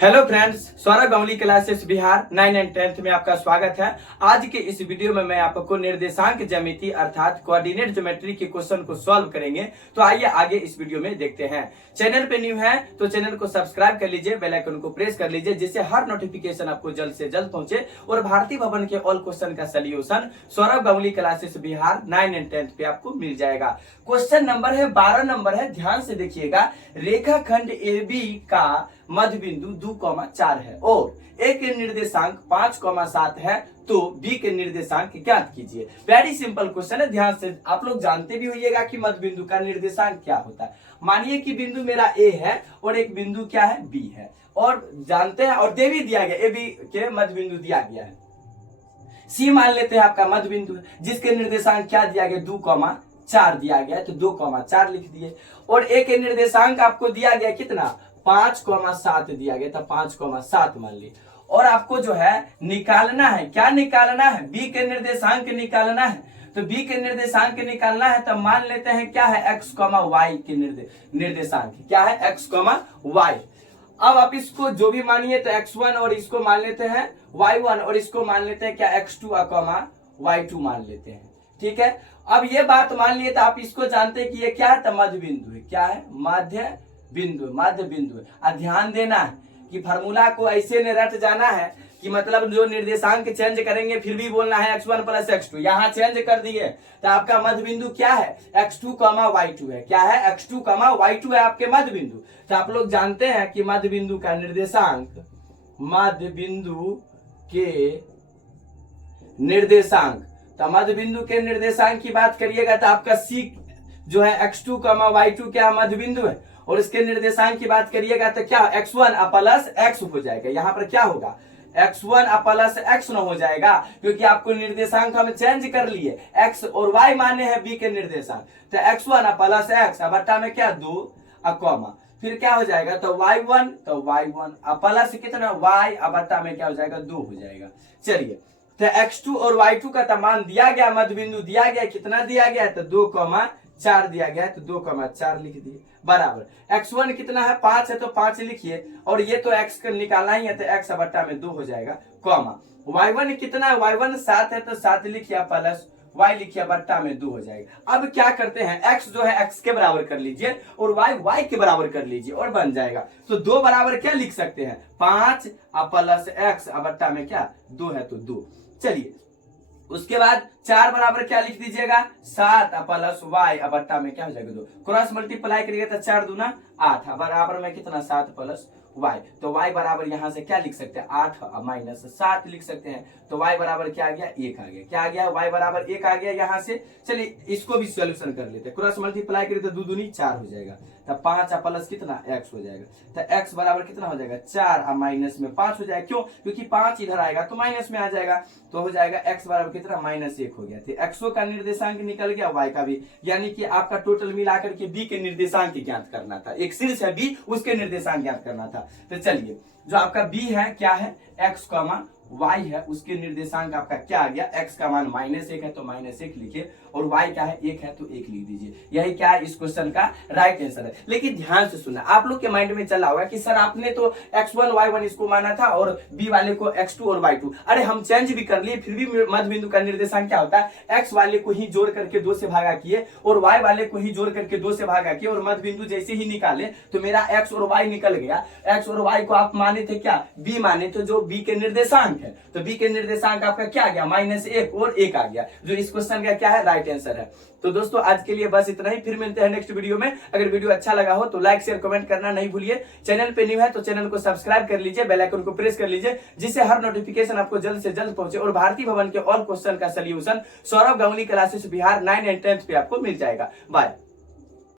Hello friends, Saurabh Ganguly classes Bihar 9 and 10th में आपका स्वागत है। आज के इस वीडियो में मैं आपको निर्देशांक ज्यामिति अर्थात कोऑर्डिनेट ज्योमेट्री के क्वेश्चन को सॉल्व करेंगे। तो आइए आगे इस वीडियो में देखते हैं। चैनल पे न्यू है तो चैनल को सब्सक्राइब कर लीजिए, बेल आइकन को प्रेस कर लीजिए, जिससे हर नोटिफिकेशन आपको जल्द से जल्द पहुंचे और भारतीय भवन के ऑल क्वेश्चन का solution Saurabh Ganguly classes Bihar 9 and 10th पे आपको मिल जाएगा। क्वेश्चन नंबर है 12 नंबर है, ध्यान से देखिएगा। रेखाखंड AB का मध्य बिंदु 2,4 है और A के निर्देशांक 5,7 है, तो B के निर्देशांक ज्ञात कीजिए। वेरी सिंपल क्वेश्चन है, ध्यान से आप लोग जानते भी होइएगा कि मध्य बिंदु का निर्देशांक क्या होता है। मानिए कि बिंदु मेरा A है और एक बिंदु क्या है, B है, और जानते हैं और दे भी दिया गया, AB के मध्य बिंदु दिया गया है। C मान लेते हैं आपका मध्य बिंदु है, जिसके निर्देशांक क्या दिया गया, 2,4 दिया गया है, तो 2,4 लिख दिए। और A के निर्देशांक आपको दिया गया कितना, 5,7 दिया गया था, 5,7 मान ली। और आपको जो है निकालना है, क्या निकालना है, B के निर्देशांक निकालना है। तो B के निर्देशांक निकालना है तो मान लेते हैं क्या है, x, y के निर्देशांक क्या है, x, y। अब आप इसको जो भी मानिए तो x1 और इसको मान लेते हैं y1 और इसको मान लेते हैं क्या, x2 y2 मान लेते हैं। ठीक है, अब ये बात मान लिए तो आप इसको जानते हैं कि ये क्या है, तो मध्य बिंदु है। क्या है, मध्य बिंदु है। ध्यान देना है कि फार्मूला को ऐसे ने रट जाना है कि मतलब जो निर्देशांक चेंज करेंगे फिर भी बोलना है x1 + x2। यहाँ चेंज कर दिए तो आपका मध्य बिंदु क्या है, x2, y2 है। क्या है, x2, y2 है आपके मध्य बिंदु। तो आप लोग जानते हैं कि मध्य बिंदु का निर्देशांक, मध्य बिंदु के निर्देशांक, तो मध्य बिंदु के निर्देशांक की बात करिएगा तो आपका C जो है x2, y2 क्या मध्य बिंदु है, और इसके निर्देशांक की बात करिएगा तो क्या, x1 + x हो जाएगा। यहाँ पर क्या होगा, x1 + x न हो जाएगा, क्योंकि आपको निर्देशांक हम चेंज कर लिए, x और y माने हैं B के निर्देशांक। तो x1 + x बट्टा में क्या, 2 कॉमा, फिर क्या हो जाएगा, तो y1 प्लस कितना, y बट्टा में क्या हो जाएगा, 2 हो जाएगा। चलिए, तो x2 और y2 का मान दिया गया, मध्य बिंदु दिया गया, कितना दिया गया, तो 2,4 दिया गया है, तो 2,4 लिख दिए। बराबर x1 कितना है, 5 है, तो 5 लिखिए, और ये तो x का निकालना ही है, तो x बट्टा में 2 हो जाएगा, कॉमा। y1 कितना है, y1 7 है, तो 7 लिखिए, प्लस y लिखिए, बट्टा में 2 हो जाएगा। अब क्या करते हैं, x जो है x के बराबर कर लीजिए और y के बराबर कर लीजिए और बन जाएगा। तो 2 बराबर क्या लिख सकते हैं, 5 + x बट्टा में क्या, 2 है, तो 2। चलिए, उसके बाद 4 बराबर क्या लिख दीजिएगा, 7 + y बट्टा में क्या हो जाएगा, 2। क्रॉस मल्टीप्लाई करिएगा तो 4 दूना 8 बराबर में कितना, 7 + y। तो y बराबर यहाँ से क्या लिख सकते हैं, 8 - 7 लिख सकते हैं। तो y बराबर क्या आ गया, 1 आ गया। क्या आ गया, y बराबर 1 आ गया यहाँ से। चलिए इसको भी सोल्यूशन कर लेते हैं। क्रॉस मल्टीप्लाई करिए तो 2 दूनी 4 हो जाएगा, तो 5 प्लस कितना, x हो जाएगा। तो x बराबर कितना हो जाएगा, 4 माइनस में 5 हो जाएगा। क्यों, क्योंकि 5 इधर आएगा तो माइनस में आ जाएगा, तो हो जाएगा x बराबर कितना, -1 हो गया। तो x का निर्देशांक निकल गया, y का भी, यानी कि आपका टोटल मिलाकर के b के निर्देशांक ज्ञात करना था। एक शीर्ष है b, उसके निर्देशांक ज्ञात करना था। तो चलिए, जो आपका b है क्या है, x, y है, उसके निर्देशांक आपका क्या आ गया, x का मान -1 है तो -1 लिखिए, और y क्या है, 1 है तो 1 लिख दीजिए। यही क्या है, इस क्वेश्चन का राइट आंसर है। लेकिन ध्यान से सुनना, आप लोग के माइंड में चला होगा कि सर आपने तो x1 y1 इसको माना था और b वाले को x2 और y2। अरे हम चेंज भी कर लिए, फिर भी मध्य बिंदु का निर्देशांक क्या होता है, x वाले को ही जोड़ करके 2 से भागा किए और y वाले को ही जोड़ करके 2 से भागा किए, और मध्य बिंदु जैसे ही निकाले तो मेरा x और y निकल गया। x और y को आप माने थे क्या, b माने, तो जो b के निर्देशांक है, तो b के निर्देशांक आपका क्या आ गया, -1 और 1 आ गया, जो इस क्वेश्चन का क्या है, राइट आंसर है। तो दोस्तों आज के लिए बस इतना ही, फिर मिलते हैं नेक्स्ट वीडियो में। अगर वीडियो अच्छा लगा हो तो लाइक शेयर कमेंट करना नहीं भूलिए। चैनल पे न्यू है तो चैनल को सब्सक्राइब कर लीजिए, बेल आइकन को प्रेस कर लीजिए, जिससे हर नोटिफिकेशन आपको जल्द से जल्द पहुंचे और भारतीय भवन के ऑल क्वेश्चन का solution Saurabh Ganguly classes Bihar 9 and 10th पे आपको मिल जाएगा। बाय।